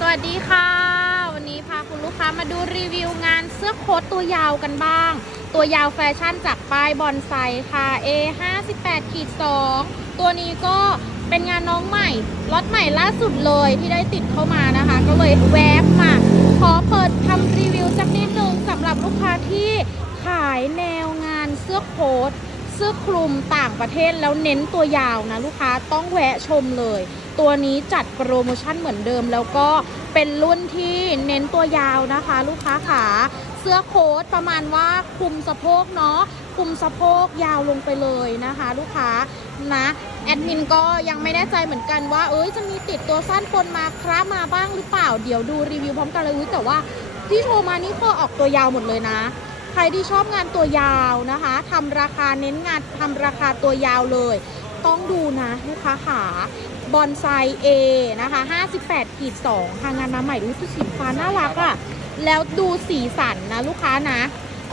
สวัสดีค่ะ วันนี้พาคุณลูกค้ามาดูรีวิวงานเสื้อโค้ทตัวยาวกันบ้าง ตัวยาวแฟชั่นจากป้ายบอนไซค่ะ A 5 8ขีด2ตัวนี้ก็เป็นงานน้องใหม่ล็อตใหม่ล่าสุดเลยที่ได้ติดเข้ามานะคะ ก็เลยแวบมา ขอเปิดทำรีวิวสักนิดนึงสำหรับลูกค้าที่ขายแนวงานเสื้อโค้ทเสื้อคลุมต่างประเทศแล้วเน้นตัวยาวนะลูกค้าต้องแวะชมเลย ตัวนี้จัดโปรโมชั่นเหมือนเดิม แล้วก็เป็นรุ่นที่เน้นตัวยาวนะคะ ลูกค้าขาเสื้อโค้ทประมาณว่าคลุมสะโพกเนาะคลุมสะโพกยาวลงไปเลยนะคะ ลูกค้านะแอดมินก็ยังไม่แน่ใจเหมือนกันว่า เอ้ยจะมีติดตัวสั้นปนมาครับมาบ้างหรือเปล่า เดี๋ยวดูรีวิวพร้อมกันเลยอุ๊ยแต่ว่าที่โทรมานี่ก็ออกตัวยาวหมดเลยนะ ใครที่ชอบงานตัวยาวนะคะทำราคาเน้นงานทำราคาตัวยาวเลย ต้องดูนะลูกค้าขา บอนไซเอนะคะ58ขีด2ค่ะงานมาใหม่ดูสีฟ้าน่ารักอะ่ะ แล้วดูสีสันนะลูกค้านะ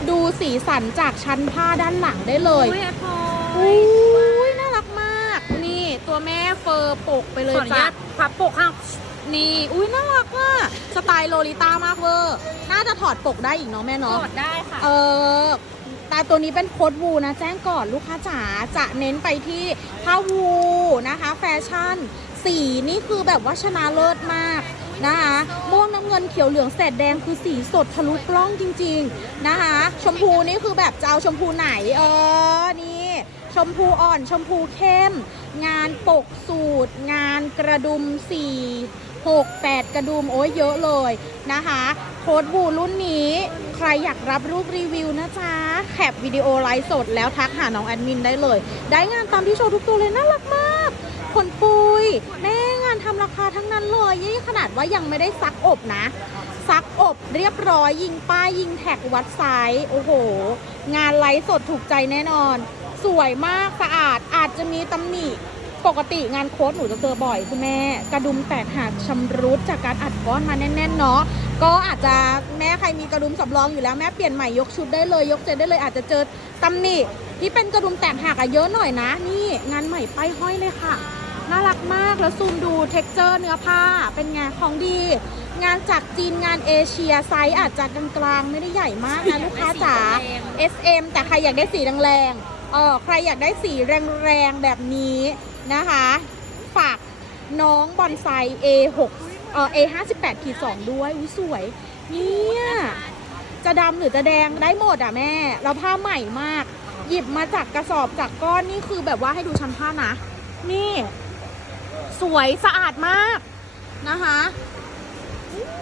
ดูสีสันจากชั้นผ้าด้านหลังได้เลยอุ้ยแอปพลออุ้ยยน่ารักมาก นี่ตัวแม่เฟอร์ปกไปเลขยออนุจ้ะญาตพับปกข้างนี่ อุ้ยน่ารักอะ สไตล์โลลิต้ามากเวอร์ น่าจะถอดปกได้อีกเนาะแม่กเนาะดได้ค่ะ เออ ต่ตัวนี้เป็นโค้ดวูนะ แจ้งก่อนลูกค้าจ๋าจะเน้นไปที่ผ้าวูนะคะ แฟชั่น สีนี่คือแบบว่าชนะเลิศมากนะคะม่วงน้ำเงินเขียวเหลืองแสดแดงคือสีสดทะลุกล้องจริง ๆนะคะ ชมพูนี่คือแบบจะเอาชมพูไหนเออนี่ ชมพูอ่อนชมพูเข้ม งานปกสูตร งานกระดุมสี6 8กระดุมโอ้ยเยอะเลยนะคะ โค้ดบูรุ่นนี้ ใครอยากรับรูปรีวิวนะจ๊ะ แคปวิดีโอไลฟ์สดแล้วทักหาน้องแอดมินได้เลย ได้งานตามที่โชว์ทุกตัวเลยน่ารักมากขนปุยแม่งานทำราคาทั้งนั้นเลยนี่ขนาดว่ายังไม่ได้ซักอบนะ ซักอบเรียบร้อยยิงป้ายยิงแท็กวัดไซส์โอ้โห งานไลฟ์สดถูกใจแน่นอน สวยมากสะอาดอาจจะมีตำหนิปกติงานโค้ดหนูจะเจอบ่อยคุณแม่ กระดุมแตกหักชำรุดจากการอัดก้อนมาแน่นๆเนาะ ก็อาจจะแม่ใครมีกระดุมสำรองอยู่แล้วแม่เปลี่ยนใหม่ยกชุดได้เลยยกเซตได้เลยอาจจะเจอตำหนิที่เป็นกระดุมแตกหักอะเยอะหน่อยนะ นี่งานใหม่ป้ายห้อยเลยค่ะน่ารักมากแล้วซูมดูเท็กเจอร์เนื้อผ้าเป็นไงของดี งานจากจีนงานเอเชียไซส์อาจจะกลางๆไม่ได้ใหญ่มากนะลูกค้าจ๋า SM แต่ใครอยากได้สีแรงๆเออใครอยากได้สีแรงๆแบบนี้นะคะ ฝากน้องบอนไซ A6 เออ A58 ขีด2ด้วยอุ้ยสวย เนี่ย จะดำหรือจะแดงได้หมดอะแม่แล้วผ้าใหม่มาก หยิบมาจากกระสอบจากก้อนนี่คือแบบว่าให้ดูชั้นผ้านะ นี่ สวยสะอาดมากนะคะ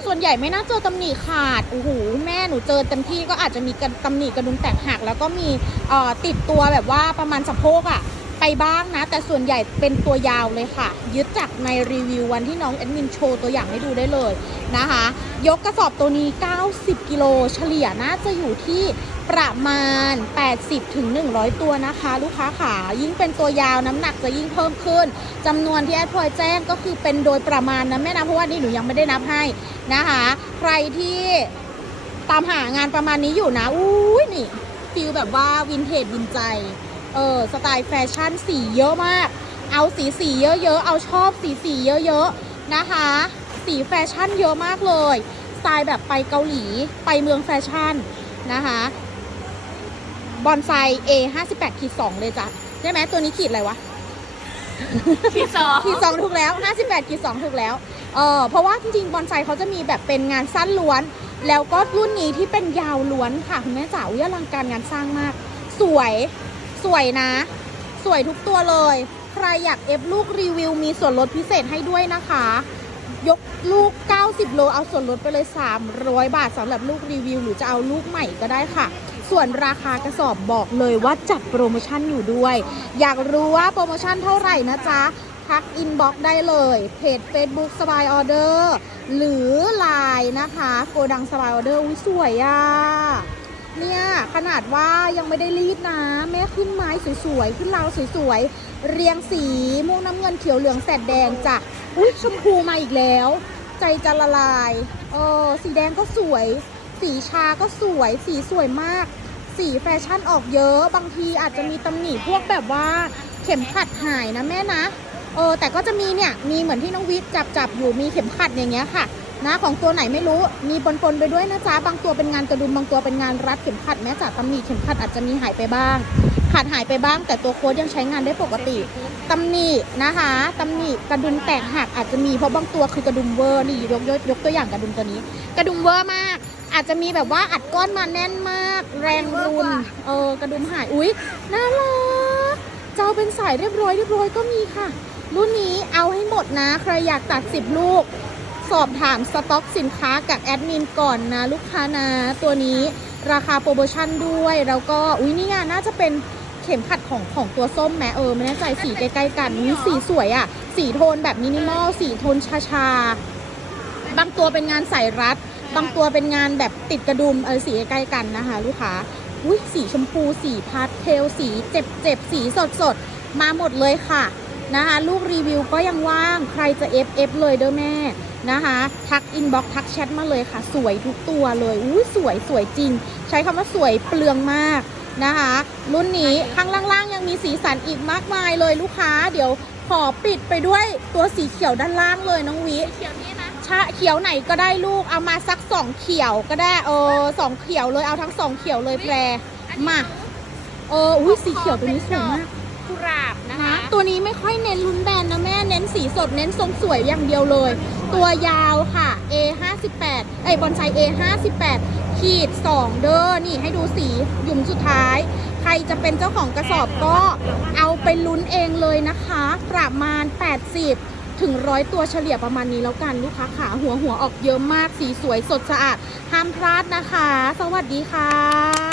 ส่วนใหญ่ไม่น่าเจอตำหนิขาด โอ้โห แม่หนูเจอเต็มที่ก็อาจจะมีตำหนิกระดุมแตกหัก แล้วก็มีติดตัวแบบว่าประมาณสะโพกอะ ไปบ้างนะ แต่ส่วนใหญ่เป็นตัวยาวเลยค่ะ ยึดจากในรีวิววันที่น้องแอดมินโชว์ตัวอย่างให้ดูได้เลยนะคะ ยกกระสอบตัวนี้ 90 กิโลเฉลี่ยน่าจะอยู่ที่ประมาณ 80ถึง100ตัวนะคะ ลูกค้าขายิ่งเป็นตัวยาวน้ำหนักจะยิ่งเพิ่มขึ้นจำนวนที่แอดพลอยแจ้งก็คือเป็นโดยประมาณนะแม่นะเพราะว่านี่หนูยังไม่ได้นับให้นะคะ ใครที่ตามหางานประมาณนี้อยู่นะอุ้ยนี่ฟิลแบบว่าวินเทจวินใจ เออสไตล์แฟชั่นสีเยอะมาก เอาสีสีเยอะๆ เอาชอบสีสีเยอะๆนะคะ สีแฟชั่นเยอะมากเลย สไตล์แบบไปเกาหลีไปเมืองแฟชั่นนะคะบอนไซ A 58ขีด2เลยจ้ะใช่ไหมตัวนี้ขีดอะไรวะที่สองขีดสองถูกแล้ว 58ขีดสองถูกแล้วเออเพราะว่าจริงๆบอนไซเขาจะมีแบบเป็นงานสั้นล้วน แล้วก็รุ่นนี้ที่เป็นยาวล้วนค่ะ คุณแม่จ๋าอุ้ยอลังการงานสร้างมาก สวย สวยนะ สวยทุกตัวเลย ใครอยากเอฟลูกรีวิวมีส่วนลดพิเศษให้ด้วยนะคะ ยกลูก 90 โล เอาส่วนลดไปเลย 300 บาทสำหรับลูกรีวิว หรือจะเอาลูกใหม่ก็ได้ค่ะ ส่วนราคากระสอบบอกเลยว่าจัดโปรโมชั่นอยู่ด้วย อยากรู้ว่าโปรโมชั่นเท่าไหร่นะจ๊ะทักอินบ็อกได้เลย เพจ Facebook สบายออเดอร์ หรือ Line นะคะ โกดังสบายออเดอร์อุ้ยสวยอะ่ะ เนี่ยขนาดว่ายังไม่ได้รีดนะ แม่ขึ้นไม้สวยๆ ขึ้นราวสวยๆ เรียงสีม่วงน้ำเงินเขียวเหลืองแสดแดงจ้ะอุ้ยชมพูมาอีกแล้ว ใจจะละลายเออสีแดงก็สวย สีชาก็สวย สีสวยมาก สีแฟชั่นออกเยอะ บางทีอาจจะมีตำหนิพวกแบบว่าเข็มขัดหายนะแม่นะเออแต่ก็จะมีเนี่ยมีเหมือนที่น้องวิทย์จับจับอยู่มีเข็มขัดอย่างเงี้ยค่ะ นะของตัวไหนไม่รู้มีปนๆไปด้วยนะจ๊ะบางตัวเป็นงานกระดุมบางตัวเป็นงานรัดเข็มขัดแม้จากตำหนิเข็มขัดอาจจะมีหายไปบ้าง ขาดหายไปบ้าง แต่ตัวโค้ดยังใช้งานได้ปกติตำหนินะคะตำหนิกระดุมแตกหักอาจจะมีเพราะบางตัวคือกระดุมเวอร์นี่ยกยกยกตัวอย่างกระดุมตัวนี้ กระดุมเวอร์มาก อาจจะมีแบบว่าอัดก้อนมาแน่นมาก แรงรุนเออกระดุมหายอุ๊ยน่ารักเจ้าเป็นสายเรียบร้อยเรียบร้อยก็มีค่ะรุ่นนี้เอาให้หมดนะ ใครอยากตัด 10 ลูก สอบถามสต็อกสินค้ากับแอดมินก่อนนะลูกค้านะ ตัวนี้ราคาโปรโมชั่นด้วย แล้วก็อุ้ยนี่ไงน่าจะเป็นเข็มขัดของของตัวส้มแม้เออไม่แน่ใจสีใกล้ๆกันนี่สีสวยอะ่ะ สีโทนแบบมินิมอลสีโทนชาๆบางตัวเป็นงานใส่รัด บางตัวเป็นงานแบบติดกระดุมเออสีใกล้ๆกันนะคะ ลูกค้าอุ้ยสีชมพูสีพาสเทลสีเจ็บเจ็บๆสีสดสดๆมาหมดเลยค่ะ นะคะลูกรีวิวก็ยังว่างใครจะ F F เลยเด้อแม่นะคะ ทักอินบ็อกทักแชทมาเลยค่ะ สวยทุกตัวเลยอุ้ยสวยสวยจริง ใช้คำว่าสวยเปลืองมากนะคะ รุ่นนี้ข้างล่างๆ ยังมีสีสันอีกมากมายเลยลูกค้า เดี๋ยวขอปิดไปด้วยตัวสีเขียวด้านล่างเลยน้องวิเขียวนี้นะชาเขียวไหนก็ได้ลูกเอามาสักสองเขียวก็ได้เออสองเขียวเลยเอาทั้งสองเขียวเลยแพรมาเอออุ้ยสีเขียวตัวนี้สวยมากกุ หลาบนะนะคะ ตัวนี้ไม่ค่อยเน้นลุ้นแบรนด์นะแม่เน้นสีสดเน้นทรงสวยอย่างเดียวเลย ตัวยาวค่ะ A 5 8ไอ้บอลไซ A 5 8ขีด2เด้อนี่ให้ดูสีหยุ่มสุดท้าย ใครจะเป็นเจ้าของกระสอบก็เอาไปลุ้นเองเลยนะคะ ประมาณ 80ถึงร้อยตัวเฉลี่ยประมาณนี้แล้วกันลูกค้าขาหัวหัวออกเยอะมากสีสวยสดสะอาดห้ามพลาดนะคะ สวัสดีค่ะ